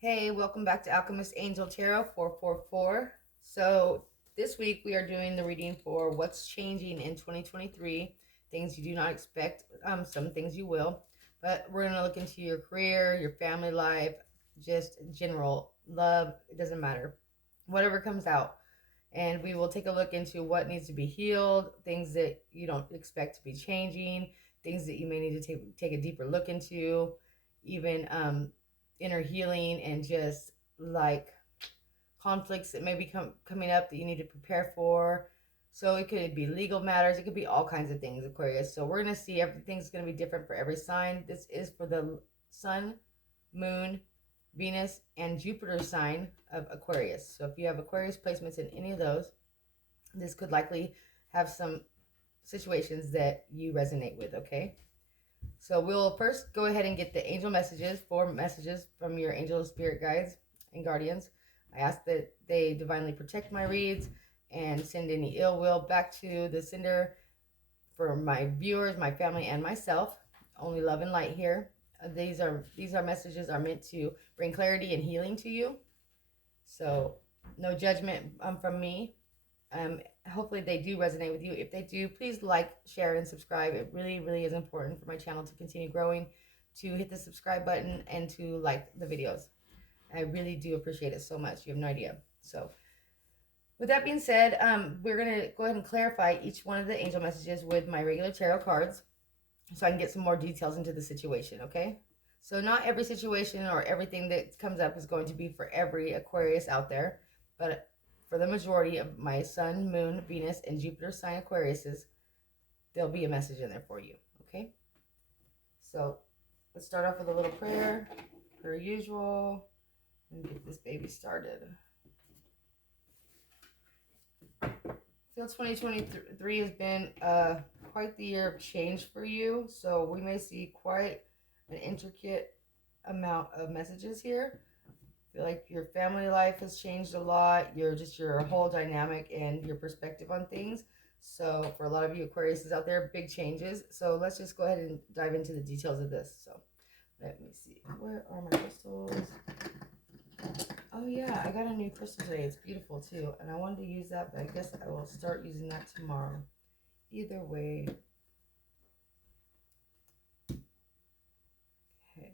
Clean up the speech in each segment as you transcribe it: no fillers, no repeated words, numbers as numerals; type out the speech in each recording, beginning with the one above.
Hey, welcome back to Alchemist Angel Tarot 444. So, this week we are doing the reading for what's changing in 2023. Things you do not expect, some things you will. But we're going to look into your career, your family life, just general love. It doesn't matter. Whatever comes out. And we will take a look into what needs to be healed, things that you don't expect to be changing, things that you may need to take a deeper look into, even inner healing, and just like conflicts that may be coming up that you need to prepare for. So it could be legal matters, it could be all kinds of things, Aquarius. So we're going to see everything's going to be different for every sign. This is for the sun, moon, Venus, and Jupiter sign of Aquarius. So if you have Aquarius placements in any of those, this could likely have some situations that you resonate with, okay? So we'll first go ahead and get the angel messages, 4 messages from your angel spirit guides and guardians. I ask that they divinely protect my reads and send any ill will back to the sender for my viewers, my family, and myself. Only love and light here. These are messages are meant to bring clarity and healing to you. So no judgment from me. Hopefully they do resonate with you. If they do, please like, share, and subscribe. It really, really is important for my channel to continue growing, to hit the subscribe button and to like the videos. I really do appreciate it so much. You have no idea. So with that being said, we're going to go ahead and clarify each one of the angel messages with my regular tarot cards so I can get some more details into the situation, okay? So not every situation or everything that comes up is going to be for every Aquarius out there, but for the majority of my Sun, Moon, Venus, and Jupiter sign Aquariuses, there'll be a message in there for you, okay? So let's start off with a little prayer, per usual, and get this baby started. I feel 2023 has been quite the year of change for you, so we may see quite an intricate amount of messages here. I feel like your family life has changed a lot, your whole dynamic and your perspective on things. So for a lot of you Aquariuses out there, big changes. So let's just go ahead and dive into the details of this. So let me see, where are my crystals? Oh yeah, I got a new crystal today. It's beautiful too, and I wanted to use that, but I guess I will start using that tomorrow. Either way. Okay.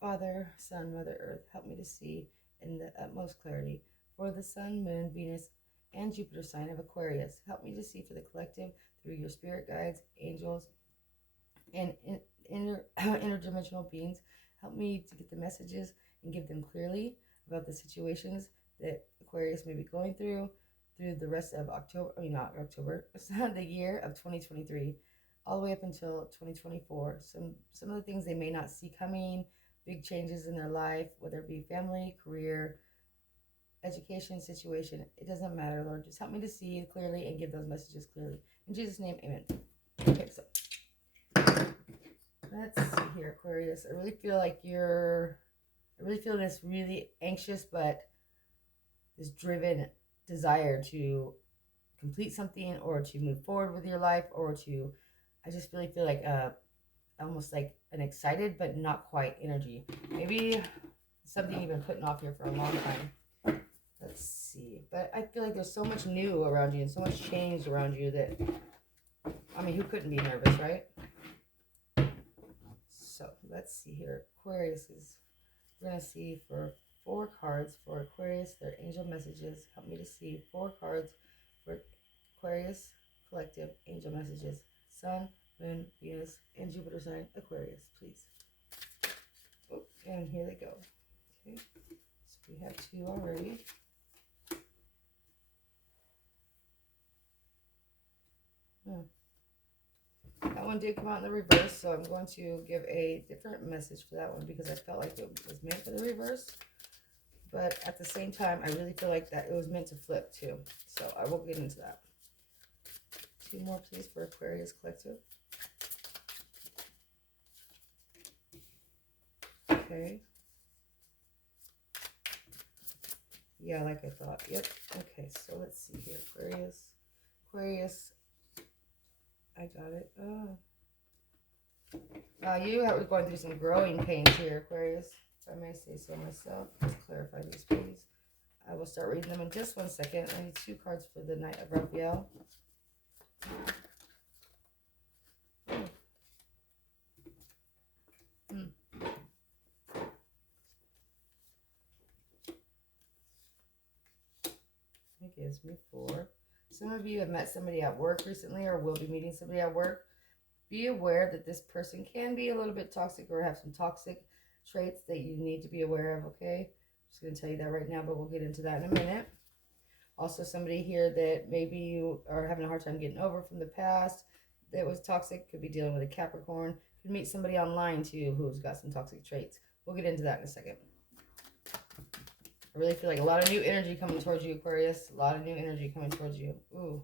Father, Son, Mother Earth, help me to see in the utmost clarity for the Sun, Moon, Venus, and Jupiter sign of Aquarius. Help me to see for the collective through your spirit guides, angels, and interdimensional beings. Help me to get the messages and give them clearly about the situations that Aquarius may be going through the rest of October, I mean not October, the year of 2023, all the way up until 2024. Some of the things they may not see coming, big changes in their life, whether it be family, career, education, situation. It doesn't matter, Lord. Just help me to see clearly and give those messages clearly. In Jesus' name, amen. Okay, so let's see here, Aquarius. I really feel this really anxious, but this driven desire to complete something or to move forward with your life or to, I just really feel like almost like an excited but not quite energy. Maybe something you've been putting off here for a long time. Let's see. But I feel like there's so much new around you and so much change around you that, I mean, who couldn't be nervous, right? So let's see here. Aquarius is, we're going to see for 4 cards for Aquarius, their angel messages. Help me to see 4 cards for Aquarius collective angel messages. Sun, Moon, Venus, and Jupiter sign Aquarius, please. Oh, and here they go. Okay, so we have 2 already. That one did come out in the reverse, so I'm going to give a different message for that one because I felt like it was meant for the reverse. But at the same time, I really feel like that it was meant to flip too. So I will get into that. 2 more, please, for Aquarius collective. Okay. Yeah, like I thought. Yep. Okay, so let's see here. Aquarius. I got it. Oh. You are going through some growing pains here, Aquarius, if I may say so myself. Let's clarify these, please. I will start reading them in just 1 second. I need 2 cards for the Knight of Raphael. It gives me 4. Some of you have met somebody at work recently or will be meeting somebody at work. Be aware that this person can be a little bit toxic or have some toxic traits that you need to be aware of, okay? I'm just going to tell you that right now, but we'll get into that in a minute. Also, somebody here that maybe you are having a hard time getting over from the past that was toxic, could be dealing with a Capricorn. Could meet somebody online too who's got some toxic traits. We'll get into that in a second. I really feel like a lot of new energy coming towards you, Aquarius. A lot of new energy coming towards you. Ooh.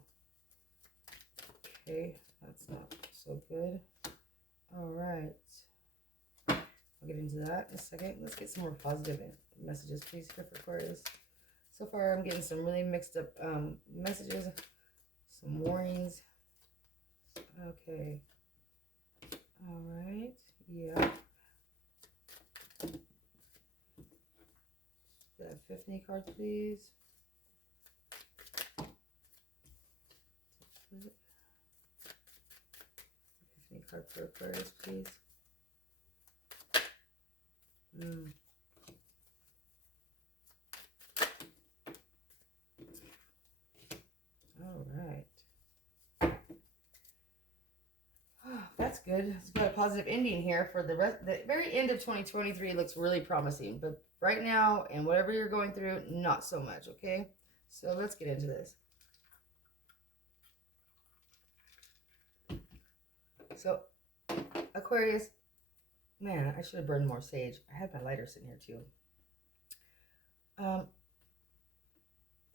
Okay, that's not so good. All right. I'll get into that in a second. Let's get some more positive messages, please, here for Aquarius. So far, I'm getting some really mixed up messages, some warnings. Okay. All right. Yeah. The Epiphany card, please. Epiphany card for Aquarius, please. All right. That's good. It's got a positive ending here for the rest. The very end of 2023 looks really promising, but right now and whatever you're going through, not so much. Okay, so let's get into this. So, Aquarius, man, I should have burned more sage. I had my lighter sitting here too.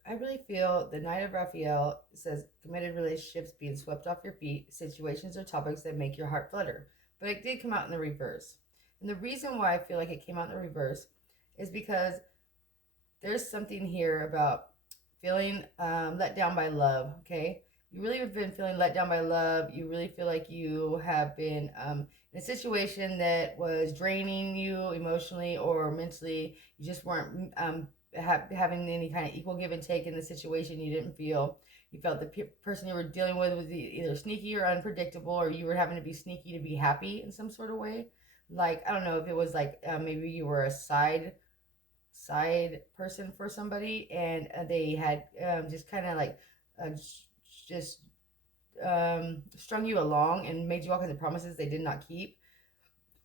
I really feel the Knight of Raphael says committed relationships being swept off your feet, situations or topics that make your heart flutter. But it did come out in the reverse. And the reason why I feel like it came out in the reverse is because there's something here about feeling let down by love, okay? You really have been feeling let down by love. You really feel like you have been in a situation that was draining you emotionally or mentally. You just weren't having any kind of equal give and take in the situation. You didn't feel. You felt the person you were dealing with was either sneaky or unpredictable, or you were having to be sneaky to be happy in some sort of way. Like, I don't know if it was like maybe you were a side person for somebody, and they had just kind of like just strung you along and made you all kinds of promises they did not keep,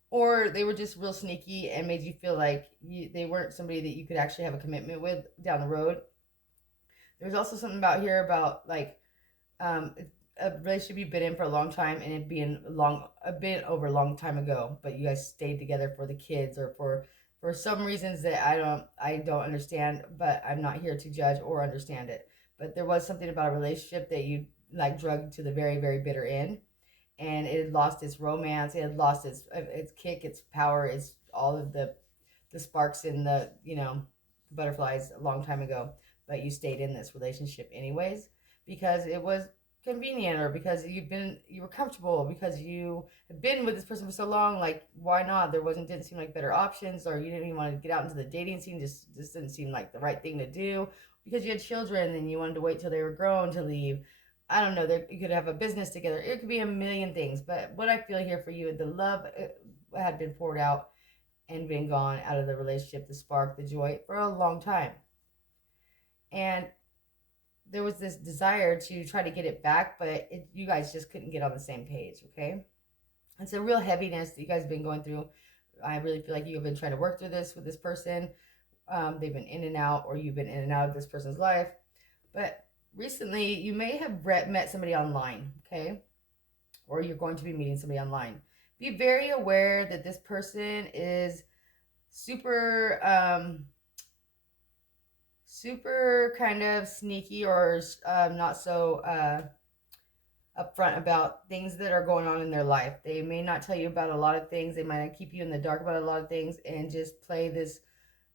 or they were just real sneaky and made you feel like they weren't somebody that you could actually have a commitment with down the road. There's also something about here about like a relationship you've been in for a long time and it being a bit over a long time ago, but you guys stayed together for the kids or for some reasons that I don't understand, but I'm not here to judge or understand it. But there was something about a relationship that you like drug to the very, very bitter end, and it had lost its romance, it had lost its kick, its power, its all of the sparks in the butterflies a long time ago. But you stayed in this relationship anyways because it was convenient, or because you were comfortable, because you had been with this person for so long. Like, why not? There didn't seem like better options, or you didn't even want to get out into the dating scene. Just didn't seem like the right thing to do because you had children and you wanted to wait till they were grown to leave. I don't know. You could have a business together. It could be a million things. But what I feel here for you, the love had been poured out and been gone out of the relationship, the spark, the joy, for a long time. And there was this desire to try to get it back, but you guys just couldn't get on the same page, okay? It's a real heaviness that you guys have been going through. I really feel like you've been trying to work through this with this person. They've been in and out, or you've been in and out of this person's life. But recently, you may have met somebody online, okay? Or you're going to be meeting somebody online. Be very aware that this person is super kind of sneaky, or not so upfront about things that are going on in their life. They may not tell you about a lot of things. They might not keep you in the dark about a lot of things and just play this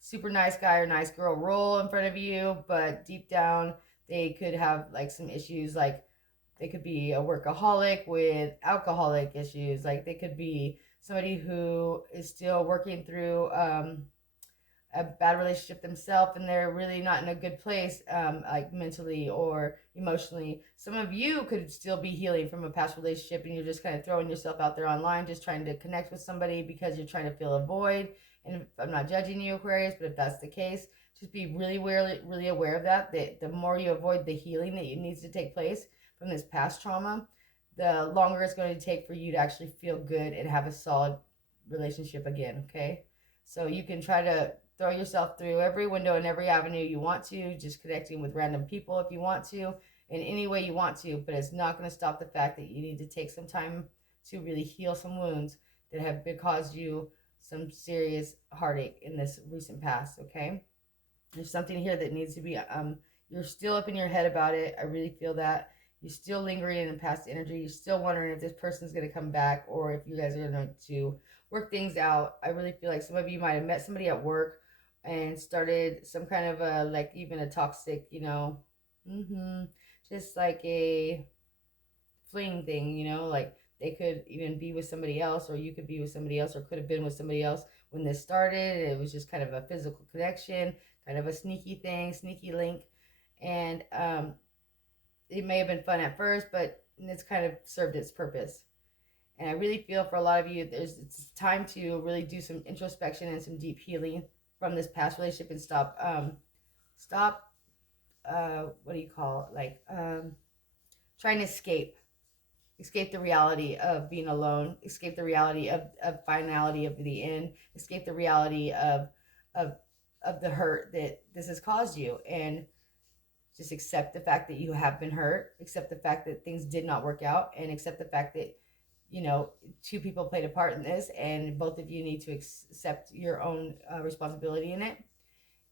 super nice guy or nice girl role in front of you. But deep down, they could have like some issues. Like They could be a workaholic with alcoholic issues. Like they could be somebody who is still working through a bad relationship themselves and they're really not in a good place, like mentally or emotionally. Some of you could still be healing from a past relationship and you're just kind of throwing yourself out there online, just trying to connect with somebody because you're trying to fill a void. And I'm not judging you, Aquarius, but if that's the case, just be really aware of that. That the more you avoid the healing that needs to take place from this past trauma, the longer it's going to take for you to actually feel good and have a solid relationship again. Okay, so you can try to throw yourself through every window and every avenue you want to, just connecting with random people if you want to, in any way you want to, but it's not going to stop the fact that you need to take some time to really heal some wounds that have caused you some serious heartache in this recent past. Okay, there's something here that needs to be you're still up in your head about it. I really feel that you're still lingering in past energy. You're still wondering if this person's going to come back or if you guys are going to work things out. I really feel like some of you might have met somebody at work and started some kind of a, like, even a toxic, just like a fling thing, like they could even be with somebody else or you could be with somebody else or could have been with somebody else when this started. It was just kind of a physical connection, kind of a sneaky thing, sneaky link. And it may have been fun at first, but it's kind of served its purpose. And I really feel for a lot of you, it's time to really do some introspection and some deep healing from this past relationship and stop what do you call it, like trying to escape the reality of being alone, escape the reality of finality of the end, escape the reality of of the hurt that this has caused you, and just accept the fact that you have been hurt, accept the fact that things did not work out, and accept the fact that two people played a part in this and both of you need to accept your own responsibility in it.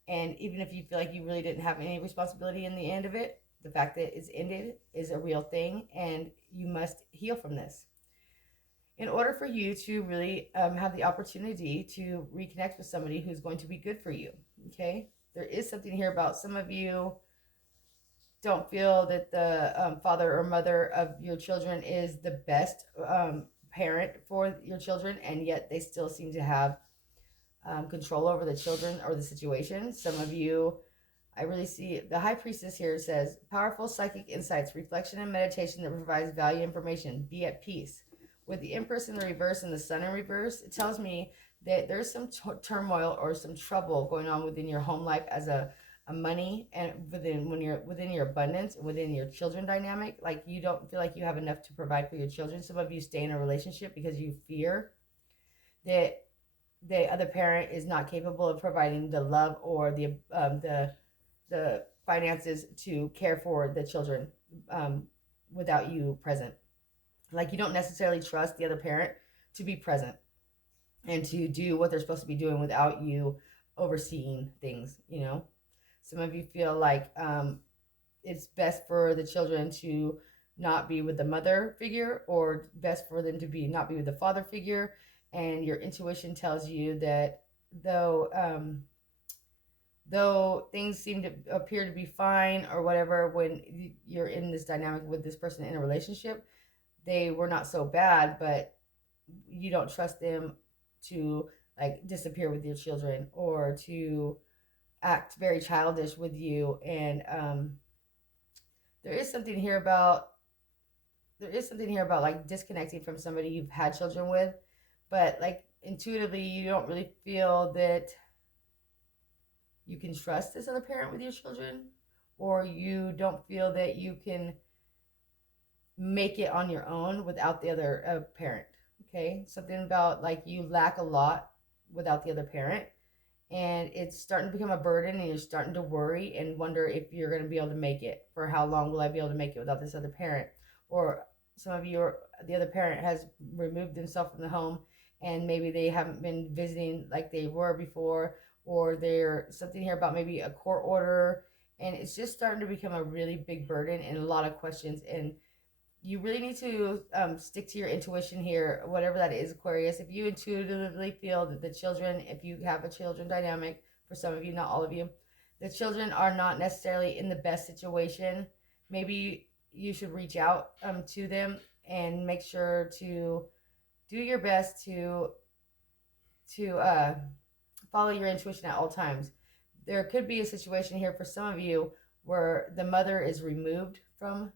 And even if you feel like you really didn't have any responsibility in the end of it, the fact that it's ended is a real thing and you must heal from this in order for you to really have the opportunity to reconnect with somebody who's going to be good for you. Okay, there is something here about some of you don't feel that the father or mother of your children is the best parent for your children, and yet they still seem to have control over the children or the situation. Some of you, I really see the high priestess here says, powerful psychic insights, reflection and meditation that provides value information. Be at peace. With the Empress in the reverse and the Sun in reverse, it tells me that there's some turmoil or some trouble going on within your home life as a money and when you're within your abundance and within your children dynamic. Like you don't feel like you have enough to provide for your children. Some of you stay in a relationship because you fear that the other parent is not capable of providing the love or the finances to care for the children without you present. Like you don't necessarily trust the other parent to be present and to do what they're supposed to be doing without you overseeing things. Some of you feel like it's best for the children to not be with the mother figure, or best for them to not be with the father figure. And your intuition tells you that though things seem to appear to be fine or whatever, when you're in this dynamic with this person in a relationship, they were not so bad, but you don't trust them to like disappear with your children or to act very childish with you. And there is something here about like disconnecting from somebody you've had children with, but like intuitively you don't really feel that you can trust this other parent with your children, or you don't feel that you can make it on your own without the other parent. Okay, something about like you lack a lot without the other parent, and it's starting to become a burden, and you're starting to worry and wonder if you're going to be able to make it. For how long will I be able to make it without this other parent? Or some of you, the other parent has removed themselves from the home, and maybe they haven't been visiting like they were before, or there's something here about maybe a court order, and it's just starting to become a really big burden and a lot of questions. And you really need to stick to your intuition here, whatever that is, Aquarius. If you intuitively feel that the children, if you have a children dynamic, for some of you, not all of you, the children are not necessarily in the best situation. Maybe you should reach out to them and make sure to do your best to follow your intuition at all times. There could be a situation here for some of you where the mother is removed from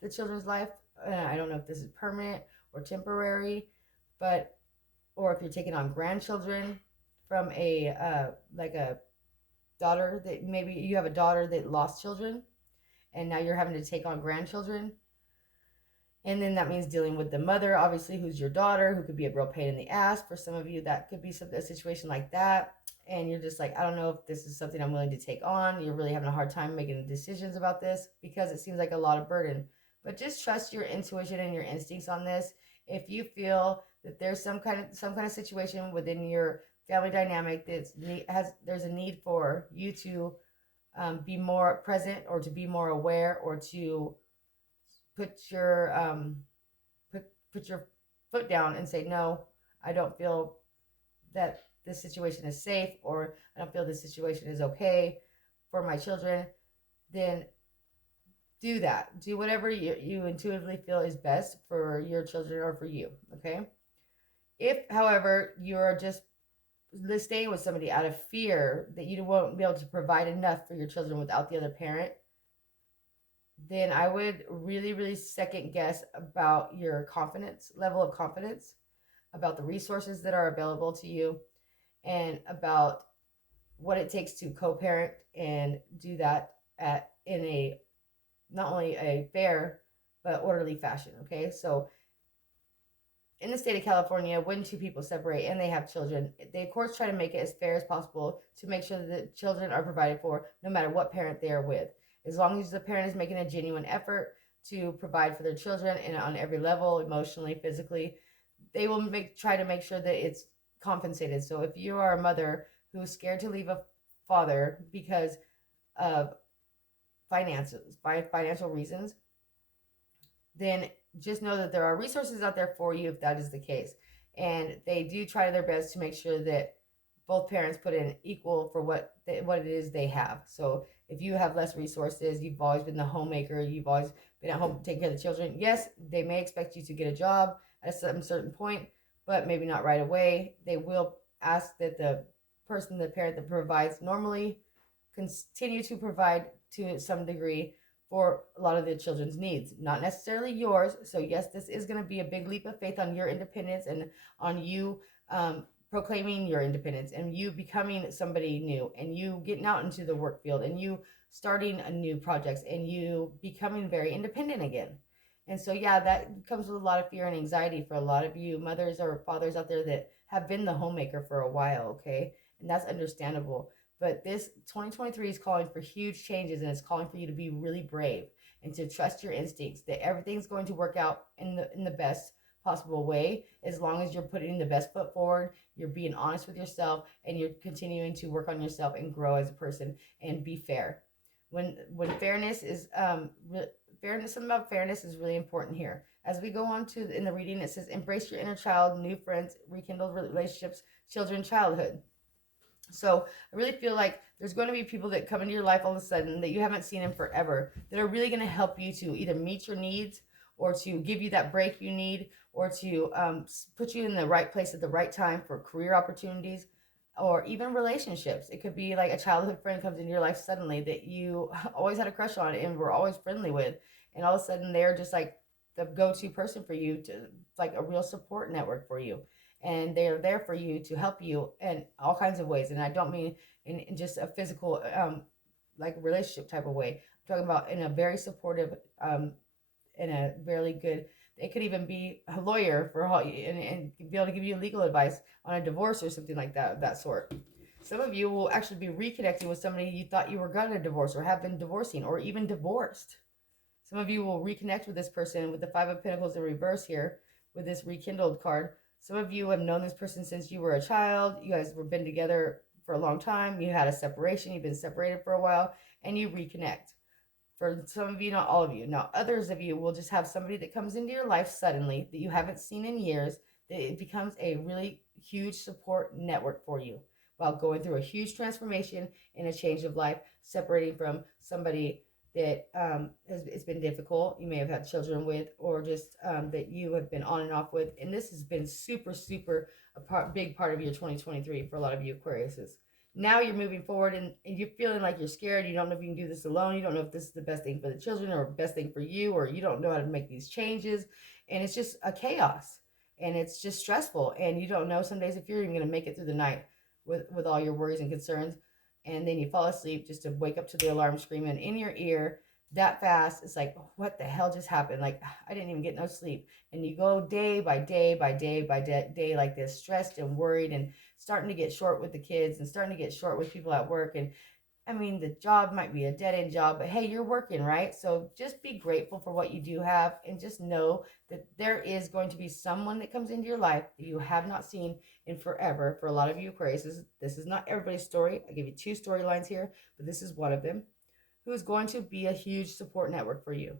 the children's life. I don't know if this is permanent or temporary, but or if you're taking on grandchildren from a like a daughter that maybe you have a daughter that lost children and now you're having to take on grandchildren. And then that means dealing with the mother, obviously, who's your daughter, who could be a real pain in the ass. For some of you, that could be a situation like that. And you're just like, I don't know if this is something I'm willing to take on. You're really having a hard time making decisions about this because it seems like a lot of burden. But just trust your intuition and your instincts on this. If you feel that there's some kind of situation within your family dynamic there's a need for you to be more present or to be more aware or to put your put your foot down and say no, I don't feel that this situation is safe, or I don't feel this situation is okay for my children, then do that. Do whatever you intuitively feel is best for your children or for you. Okay. If, however, you're just staying with somebody out of fear that you won't be able to provide enough for your children without the other parent, then I would really, really second guess about your confidence, level of confidence, about the resources that are available to you, and about what it takes to co-parent and do that in a not only a fair but orderly fashion. Okay, so in the state of California, when two people separate and they have children, they of course try to make it as fair as possible to make sure that the children are provided for no matter what parent they are with. As long as the parent is making a genuine effort to provide for their children and on every level, emotionally, physically, they will try to make sure that it's compensated. So if you are a mother who's scared to leave a father because of financial reasons, then just know that there are resources out there for you if that is the case. And they do try their best to make sure that both parents put in equal for what it is they have. So if you have less resources, you've always been the homemaker, you've always been at home taking care of the children. Yes, they may expect you to get a job at a certain point, but maybe not right away. They will ask that the parent that provides normally continue to provide to some degree for a lot of the children's needs, not necessarily yours. So yes, this is going to be a big leap of faith on your independence and on you proclaiming your independence and you becoming somebody new and you getting out into the work field and you starting a new projects and you becoming very independent again. And so yeah, that comes with a lot of fear and anxiety for a lot of you mothers or fathers out there that have been the homemaker for a while. Okay, and that's understandable. But this 2023 is calling for huge changes and it's calling for you to be really brave and to trust your instincts that everything's going to work out in the best possible way as long as you're putting the best foot forward, you're being honest with yourself, and you're continuing to work on yourself and grow as a person and be fair. When fairness is fairness, something about fairness is really important here. As we go on to in the reading, it says embrace your inner child, new friends, rekindled relationships, children, childhood. So I really feel like there's going to be people that come into your life all of a sudden that you haven't seen in forever that are really going to help you to either meet your needs or to give you that break you need or to put you in the right place at the right time for career opportunities or even relationships. It could be like a childhood friend comes into your life suddenly that you always had a crush on and were always friendly with. And all of a sudden they're just like the go-to person for you to like a real support network for you, and they're there for you to help you in all kinds of ways. And I don't mean in just a physical like relationship type of way. I'm talking about in a very supportive in a very good, it could even be a lawyer for and be able to give you legal advice on a divorce or something like that of that sort. Some of you will actually be reconnecting with somebody you thought you were going to divorce or have been divorcing or even divorced. Some of you will reconnect with this person with the Five of Pentacles in reverse here with this rekindled card. Some of you have known this person since you were a child. You guys were been together for a long time. You had a separation. You've been separated for a while and you reconnect. For some of you, not all of you. Now, others of you will just have somebody that comes into your life suddenly that you haven't seen in years, that it becomes a really huge support network for you while going through a huge transformation and a change of life, separating from somebody that it's been difficult. You may have had children with, or just that you have been on and off with. And this has been super, super big part of your 2023 for a lot of you Aquariuses. Now you're moving forward and you're feeling like you're scared. You don't know if you can do this alone. You don't know if this is the best thing for the children or best thing for you, or you don't know how to make these changes. And it's just a chaos and it's just stressful. And you don't know some days if you're even going to make it through the night with all your worries and concerns, and then you fall asleep just to wake up to the alarm screaming in your ear that fast. It's like, what the hell just happened? Like, I didn't even get no sleep. And you go day by day by day by day like this, stressed and worried, and starting to get short with the kids and starting to get short with people at work. And I mean, the job might be a dead end job, but hey, you're working, right? So just be grateful for what you do have, and just know that there is going to be someone that comes into your life that you have not seen in forever. For a lot of you Aquarius, this is not everybody's story. I give you two storylines here, but this is one of them, who is going to be a huge support network for you.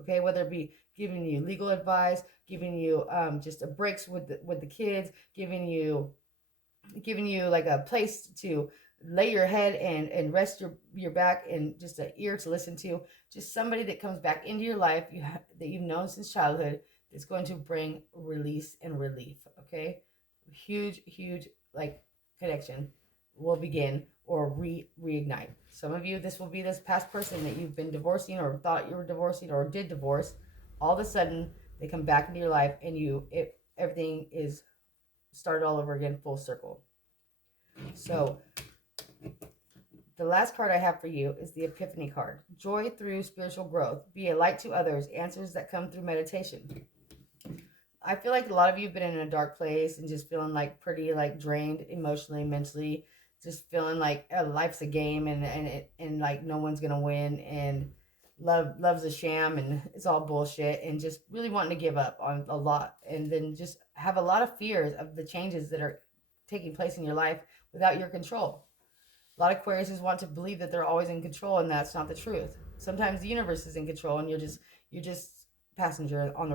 Okay, whether it be giving you legal advice, giving you just a breaks with the kids, giving you like a place to lay your head and rest your back, and just an ear to listen to, just somebody that comes back into your life that you've known since childhood, that's going to bring release and relief. Okay, huge like connection will begin or reignite. Some of you, this will be this past person that you've been divorcing or thought you were divorcing or did divorce. All of a sudden they come back into your life, and everything is started all over again, full circle. So the last card I have for you is the Epiphany card. Joy through spiritual growth. Be a light to others. Answers that come through meditation. I feel like a lot of you have been in a dark place and just feeling like pretty like drained emotionally, mentally, just feeling like life's a game, and like no one's gonna win, and love's a sham and it's all bullshit, and just really wanting to give up on a lot, and then just have a lot of fears of the changes that are taking place in your life without your control. A lot of Aquariuses want to believe that they're always in control, and that's not the truth. Sometimes the universe is in control, and you're just passenger on the